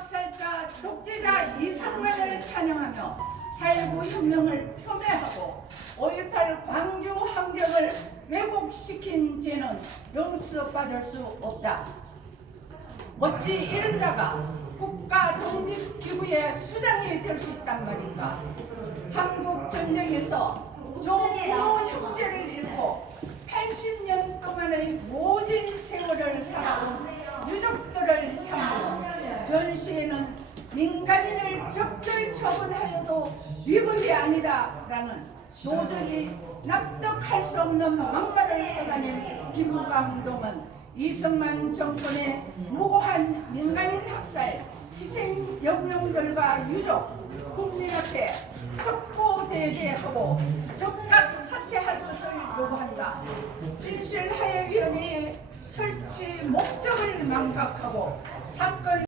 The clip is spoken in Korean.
학살자 독재자 이승만을 찬양하며 4.19 혁명을 폄훼하고 5.18 광주 항쟁을 왜곡시킨 죄는 용서받을 수 없다. 어찌 이런 자가 국가 독립기구의 수장이 될 수 있단 말인가? 한국 전쟁에서 조부모 형제를 잃고 80년 동안의 모진 세월을 살아온 유족들을 향하여 전시에는 민간인을 적절 처분하여도 위법이 아니다라는 도저히 납득할 수 없는 막말을 써다닌 김무감동은 이승만 정권의 무고한 민간인 학살, 희생 영웅들과 유족, 국민 앞에 석고대죄하고 즉각 사퇴할 것을 요구한다. 진실하해위원회의 설치 목적을 망각하고 사건